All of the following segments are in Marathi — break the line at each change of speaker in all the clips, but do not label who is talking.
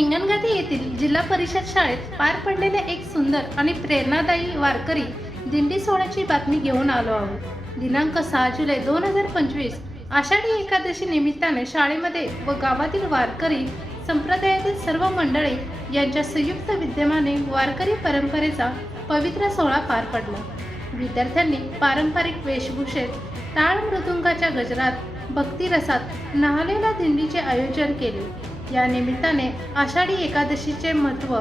येथील जिल्हा परिषद शाळेत पार पडलेल्या एक सुंदर आणि प्रेरणादायी वारकरी दिंडी सोहळ्याची बातमी घेऊन आलो आहोत. दिनांक सहा जुलै दोन हजार पंचवीस आषाढी एकादशी निमित्ताने शाळेमध्ये व गावातील वारकरी संप्रदायातील सर्व मंडळी यांच्या संयुक्त विद्यमाने वारकरी परंपरेचा पवित्र सोहळा पार पडला. विद्यार्थ्यांनी पारंपरिक वेशभूषेत टाळ मृदुंगाच्या गजरात भक्तिरसात नाहलेल्या दिंडीचे आयोजन केले. या निमित्ताने आषाढी एकादशीचे महत्त्व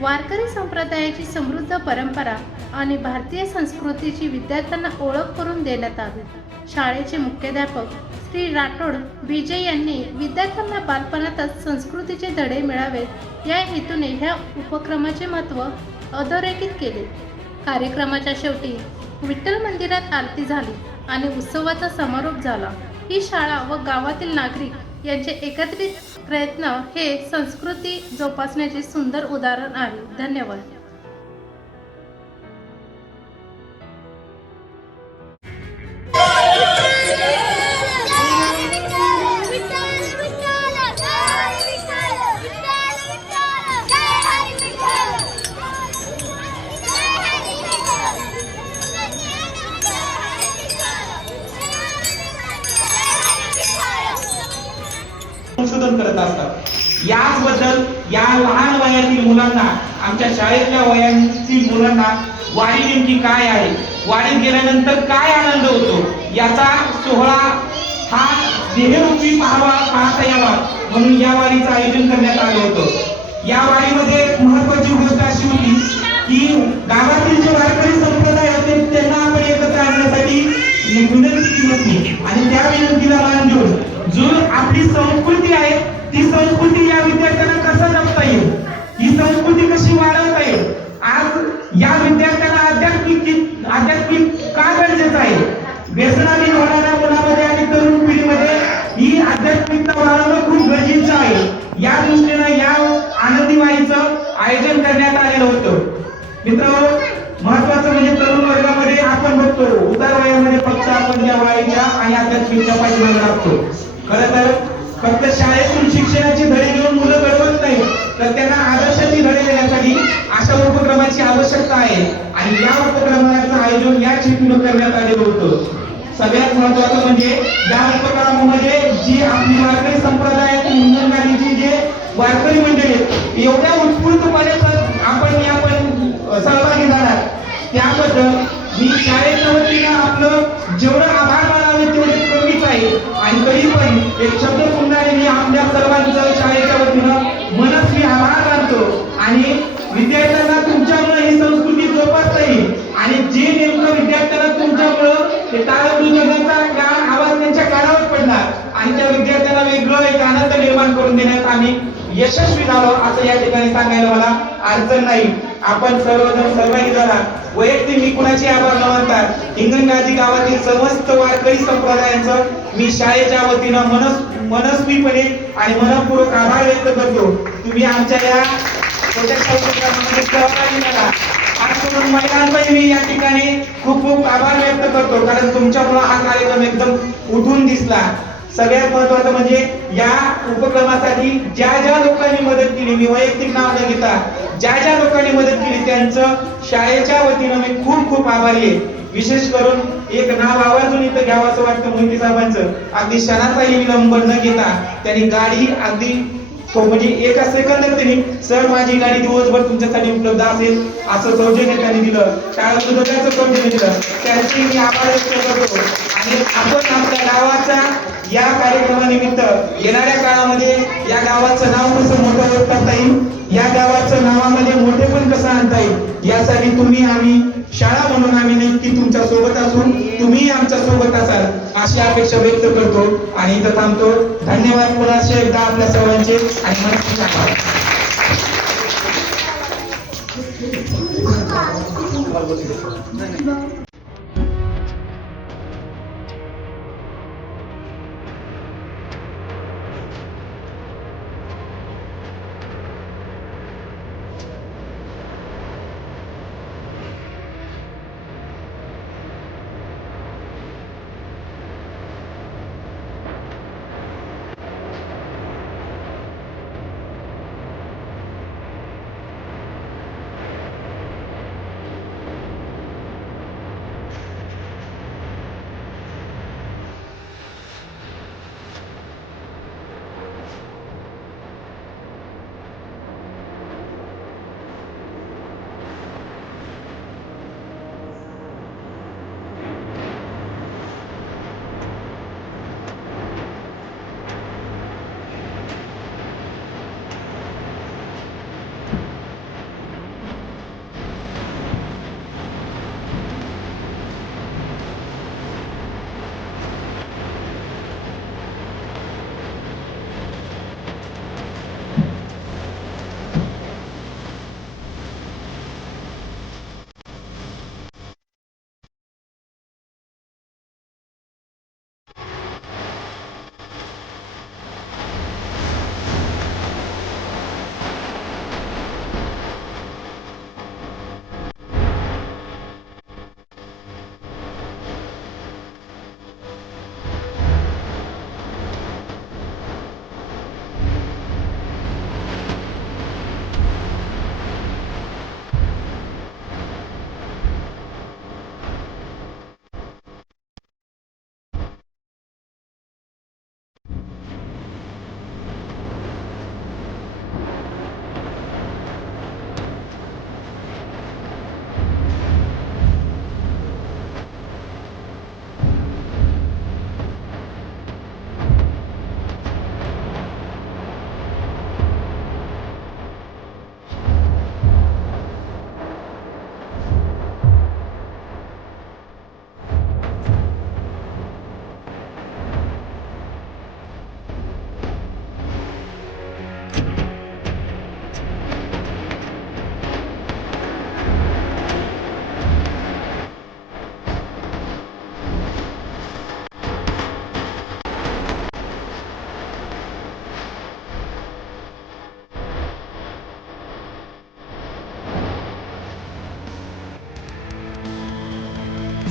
वारकरी संप्रदायाची समृद्ध परंपरा आणि भारतीय संस्कृतीची विद्यार्थ्यांना ओळख करून देण्यात आली. शाळेचे मुख्याध्यापक श्री राठोड विजय यांनी विद्यार्थ्यांना बालपणातच संस्कृतीचे धडे मिळावेत या हेतूने ह्या उपक्रमाचे महत्त्व अधोरेखित केले. कार्यक्रमाच्या शेवटी विठ्ठल मंदिरात आरती झाली आणि उत्सवाचा समारोप झाला. ही शाळा व गावातील नागरिक यांचे एकत्रित प्रयत्न हे संस्कृती जोपासण्याचे सुंदर उदाहरण आहे. धन्यवाद.
संशोधन करत असतात. याचबद्दल या लहान वयातील मुलांना आमच्या शाळेतल्या वयातील मुलांना वारी नेमकी काय आहे? वारीत गेल्यानंतर काय आनंद होतो? याचा सोहळा हा देहरूपी पाहावा पाहता यावा म्हणून या वारीचं आयोजन करण्यात आलं होतं. या वारी संस्कृती या विद्यार्थ्यांना कसं जपता येईल? ही संस्कृती कशी वाढवता येईल? आज या विद्यार्थ्यांना आध्यात्मिक आध्यात्मिक का गरजेचं आहे? व्यसनाधीन होणाऱ्या मुलामध्ये आणि तरुण पिढीमध्ये ही आध्यात्मिकता वाढवणं खूप गरजेचं आहे. या दृष्टीनं या आनंदी वारीचं आयोजन करण्यात आलेलं होतं. मित्र महत्वाचं म्हणजे तरुण वर्गामध्ये आपण बघतो उतार वयामध्ये फक्त आपण या वाईच्या आणि आध्यात्मिकच्या पाठीमागे लागतो. खरं तर फक्त शाळेतून शिक्षणाची धडे घेऊन मुलं घडवत नाही तर त्यांना आदर्शाची धडे देण्यासाठी अशा उपक्रमाची आवश्यकता आहे. आणि या उपक्रमाचं आयोजन या चिठ्ठीनं करण्यात आलेलं होतं. सगळ्यात महत्वाचं म्हणजे या उपक्रमामध्ये जी आपली वारकरी संप्रदायातील हिंगणघाटीची जे वारकरी मंडळी एवढ्या उत्स्फूर्तपणे आपण या पण सहभागी झाला त्याबद्दल मी शाळेच्या वतीनं आपलं जेवढं आभार मानावे तेवढे कमीच आहे. आणि तरी पण एक शब्द पुन्हा मी आपल्या सर्वांचं शाळेच्या वतीनं मनस्वी आभार मानतो आणि विद्यार्थ्यांना तुमच्यामुळे ही संस्कृती जोपासता येईल आणि जे नेमकं विद्यार्थ्यांना तुमच्यामुळं ते टाळमृदंगाचा गाण आवाज त्यांच्या कानावर पडणार आणि त्या विद्यार्थ्यांना वेगळं एक आनंद निर्माण करून देण्यात आम्ही यशस्वी झालो असं या ठिकाणी सांगायला मला अडचण नाही. आपण सर्वजण सहभागी झाला. वैयक्तिक मी कुणाची आभार न मानता हिंगणगाजी गावातील समस्त वारकरी संप्रदायांचं मी शाळेच्या वतीनं मनस मनस्वीपणे आणि मनपूर्वक आभार व्यक्त करतो. तुम्ही आमच्या या सहभागी झाला. महिलांचाही मी या ठिकाणी खूप खूप आभार व्यक्त करतो. कारण तुमच्यामुळे हा कार्यक्रम एकदम उठून दिसला. सगळ्यात महत्वाचं म्हणजे या उपक्रमासाठी ज्या ज्या लोकांनी मदत केली मी वैयक्तिक नाव न घेता ज्या ज्या लोकांनी मदत केली त्यांचं शाळेच्या वतीनं मी खूप खूप आभारी आहे. विशेष करून एक नाव आवाजून इथं घ्यावं असं वाटतं मोहिती साहेबांचं. अगदी क्षणाचाही विलंब न घेता त्यांनी गाडी अगदी तो म्हणजे एका सेकंदात त्यांनी सर माझी गाडी दिवसभर तुमच्यासाठी उपलब्ध असेल. असं सौजन्य त्यांनी दिलं. शाळा सौजन्य दिलं. त्याची मी आभार व्यक्त करतो. आणि आपण या कार्यक्रमानिमित्त येणाऱ्या काळामध्ये या गावाचं नाव कसं मोठं होत करता येईल? या गावाचं नावामध्ये मोठे पण कसं आणता येईल? यासाठी तुम्ही आम्ही शाळा म्हणून आम्ही नक्की तुमच्यासोबत असून तुम्ही आमच्यासोबत असाल अशी अपेक्षा व्यक्त करतो आणि इथं थांबतो. धन्यवाद पुन्हा एकदा आपल्या सर्वांचे आणि मनस्वी आभार.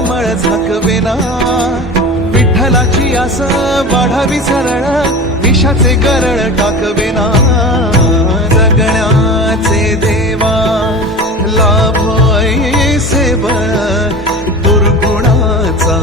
मळ झाकवेना विठ्ठलाची आस वाढावी सरळ विषाचे गरळ टाकवेना. जगण्याचे देवा लाभ सेव दुर्गुणाचा